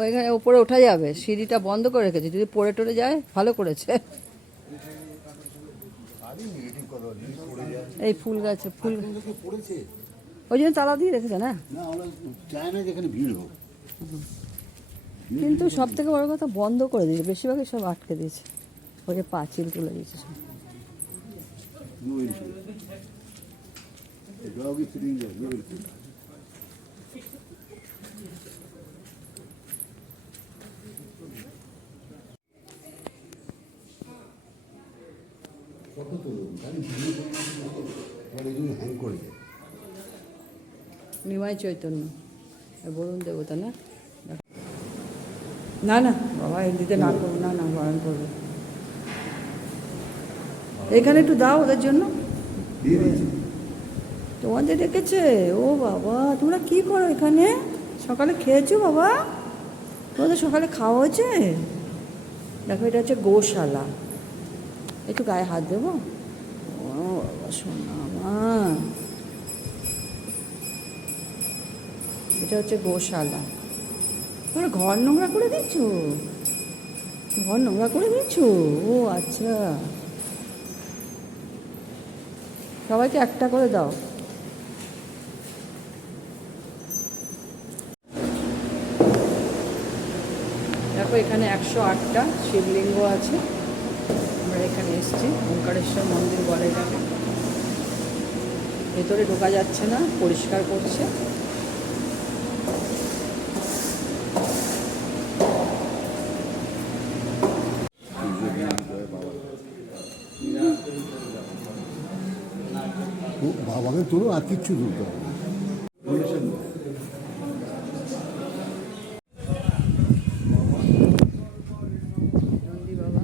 ওইখানে উপরে ওঠা যাবে, সিঁড়িটা বন্ধ করে রেখেছে, যদি পড়ে টরে যায় ভালো করেছে। এই ফুল গাছে ফুল ওই জন্য তালা দিয়ে রেখেছে না, কিন্তু সব থেকে বড় কথা বন্ধ করে দিয়েছে, বেশিরভাগই সব আটকে দিয়েছে, ওই যে পাঁচিল তুলে দিয়েছে সব। নিমাই চৈতন্য বরুণ দেবতা না, না না বাবা এমনিতে না করবো, না না বারণ করবো। এখানে একটু দাও ওদের জন্য, তোমাদের ডেকেছে। ও বাবা তোমরা কি করো এখানে? সকালে খেয়েছো বাবা? তোমাদের সকালে খাওয়া হয়েছে? দেখো এটা হচ্ছে গোশালা, একটু গায়ে হাত দেবো। ও বাবা শোনা আমার, এটা হচ্ছে গোশালা। তোমরা ঘর নোংরা করে দিচ্ছ, ঘর নোংরা করে দিচ্ছ? ও আচ্ছা, সবাইকে একটা করে দাও। দেখো এখানে 108টা শিবলিঙ্গ আছে। আমরা এখানে এসেছি, ওঙ্কারেশ্বর মন্দির বলে এটাকে। ভেতরে ঢোকা যাচ্ছে না, পরিষ্কার করছে। বাবাকে তোলো, আর কিচ্ছু তুলতে হবে না। নন্দী বাবা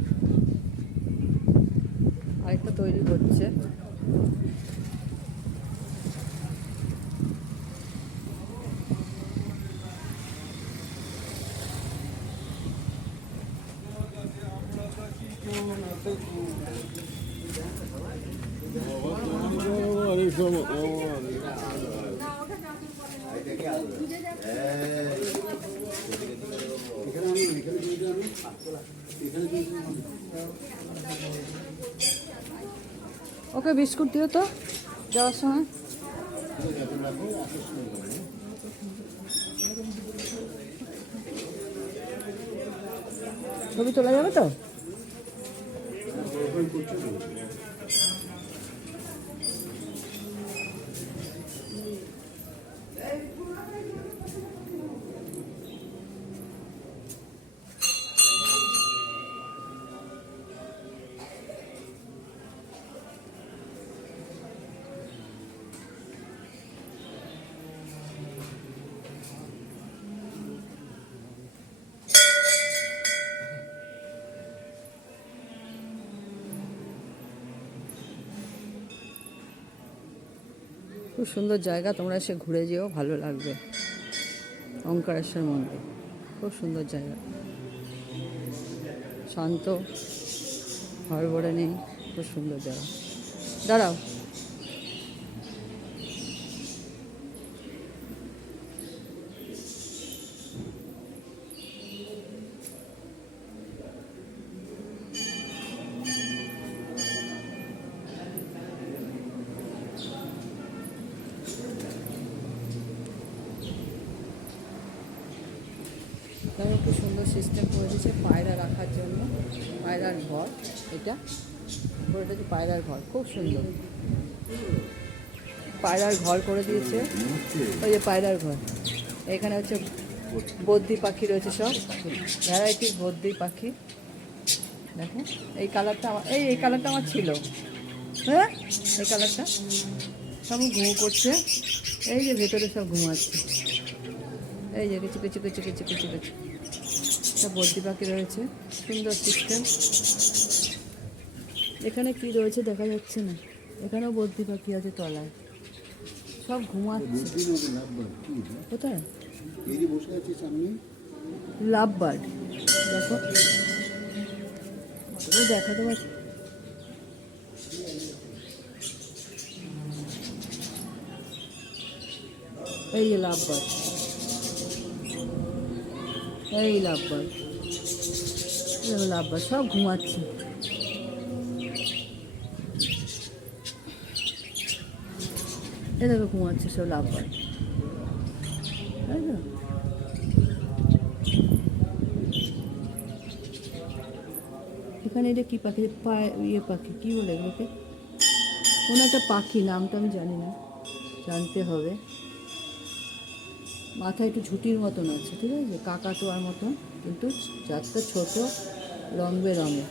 আরেকটা তৈরি করছে। ওকে বিস্কুট দিও তো যাওয়ার সময়। ছবি তোলা যাবে তো? খুব সুন্দর জায়গা, তোমরা এসে ঘুরে যেও, ভালো লাগবে। ওঙ্কারেশ্বর মন্দির খুব সুন্দর জায়গা, শান্ত, হড়বড়ে নেই, খুব সুন্দর জায়গা। দাঁড়াও, তারা খুব সুন্দর সিস্টেম করে দিয়েছে পায়রা রাখার জন্য, পায়রার ঘর এটা, ওটা হচ্ছে পায়রার ঘর, খুব সুন্দর পায়রার ঘর করে দিয়েছে। ওই যে পায়রার ঘর, এখানে হচ্ছে বদ্রি পাখি রয়েছে, সব ভ্যারাইটির বদ্রি পাখি। দেখো এই কালারটা আমার, এই কালারটা আমার ছিল, হ্যাঁ এই কালারটা সব ঘুমো করছে। এই যে ভেতরে সব ঘুমাচ্ছে, এই যে কিছু কিছু কিছু কিছু কিছু কিছু সব বদ্রি পাখি রয়েছে, সুন্দর সিস্টেম। এখানে কি রয়েছে দেখা যাচ্ছে না, এখানেও বদ্রি পাখি আছে তলায়, সব ঘুমাচ্ছে। কোথায়? লাভ বার্ড, দেখো দেখাতে পারছি। এই যে লাভ বার্ড, এই লাভবার, লাভবার সব ঘুমাচ্ছে। এ দেখো ঘুমাচ্ছে সব লাভবার, তাই তো? এখানে এটা কী পাখি? ইয়ে পাখি কী বলে এগুলোকে? কোনো একটা পাখি, নামটা আমি জানি না, জানতে হবে। মাথায় একটু ঝুঁটির মতন আছে, ঠিক আছে, কাকাতুয়ার মতন, কিন্তু চারটা ছোট, রং বেরঙের।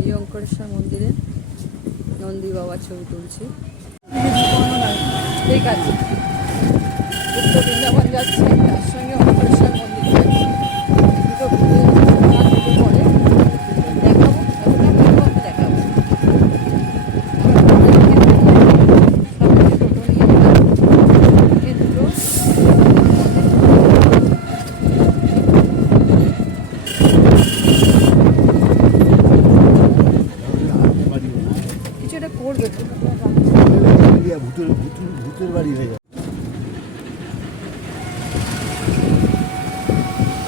এই অঙ্করেশ্বর মন্দিরে নন্দী বাবার ছবি তুলছি। ঠিক আছে, উত্তর বৃন্দাবন যাচ্ছি, তার সঙ্গে অঙ্করেশ্বর মন্দির যাচ্ছি। দুটো ঘুরে দুটো পরে দেখাবো, যতটা পারবো আমি দেখাবো। কিছু একটা করবে তো। ভূতের বাড়ি হয়ে যাবে।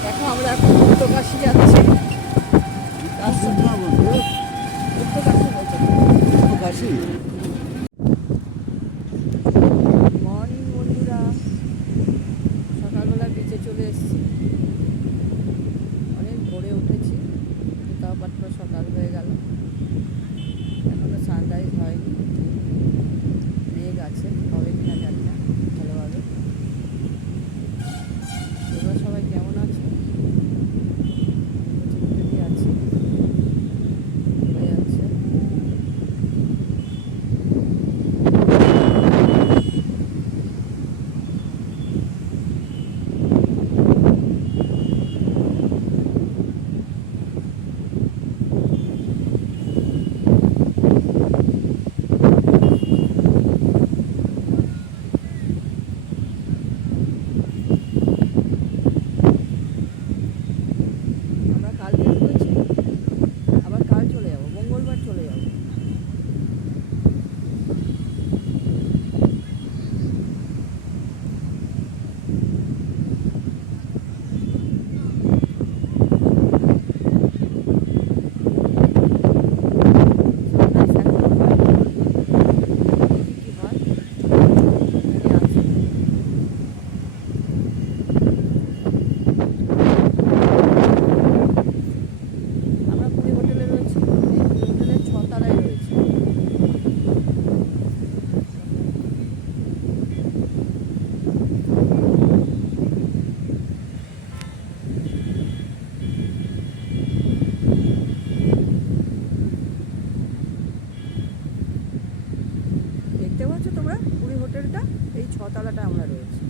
দেখো আমরা এখন উত্তরকাশী যাচ্ছি। উত্তরকাশী বলছে। কাশি মর্নিং বন্ধুরা, সকালবেলা বিচে চলে এসেছি। অনেক ভোরে উঠেছি, তাও মাত্র সকাল হয়ে গেল, এখনো সানরাইজ হয়নি, মেঘ আছে, হবে কিনা জানি না ভালোভাবে। তোমরা সবাই কেমন আছো? ঠিকঠাকই আছি, হয়ে যাচ্ছে। আমরা কালকে ঢুকেছি, আবার কাল চলে যাবো, মঙ্গলবার চলে যাবো। সানরাইজ এখনো হয়নি, দেখি কি হয়। এখানে আছি। আমরা পুরী হোটেলে রয়েছি, এই পুরী হোটেলের 6 তলায় রয়েছে। দেখতে পাচ্ছ তোমরা পুরী হোটেলটা? এই 6 তলাটা আমরা রয়েছি।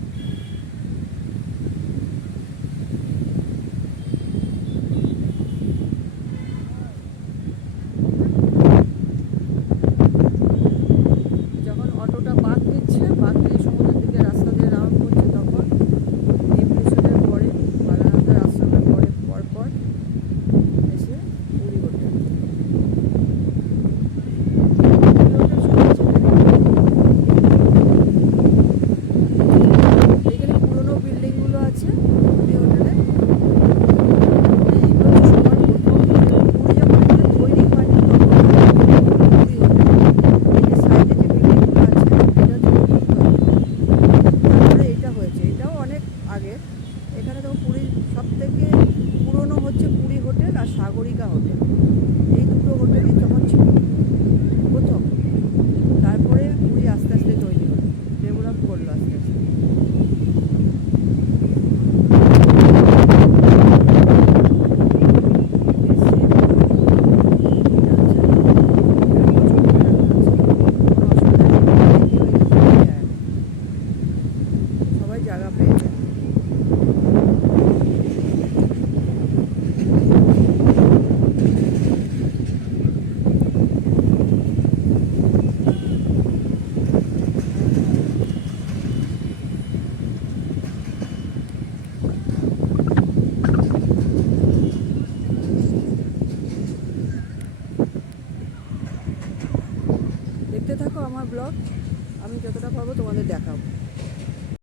যখন অটোটা বাঁক নিচ্ছে, বাঁক নিয়ে সমুদ্রের দিকে রাস্তা দিয়ে রাউন্ড করছে, তখন এই ব্রিজের পরে বালানাথের আশ্রমের পরে পরপর এসে পুরী হোটেল। পুরী হোটেল সবাই চেনে। এখানে পুরোনো বিল্ডিংগুলো আছে পুরী হোটেলে। এইগুলো হচ্ছে সবার প্রথম, পুরী যখন এগুলো তৈরি হয়নি তখন পুরী হোটেল। এই যে সাইডে যে বিল্ডিংগুলো আছে, এটা হচ্ছে নতুন তৈরি। তারপরে এটা হয়েছে, এটাও অনেক আগে। এখানে তো পুরীর সব থেকে পুরনো হচ্ছে পুরী হোটেল আর সাগরিকা হোটেল, এই দুটো হোটেলই তখন ছিল প্রথম। তারপরে পুরী আস্তে আস্তে তৈরি হলো, ডেভেলপ করলো আস্তে আস্তে। সবাই জায়গা পেয়ে যায়।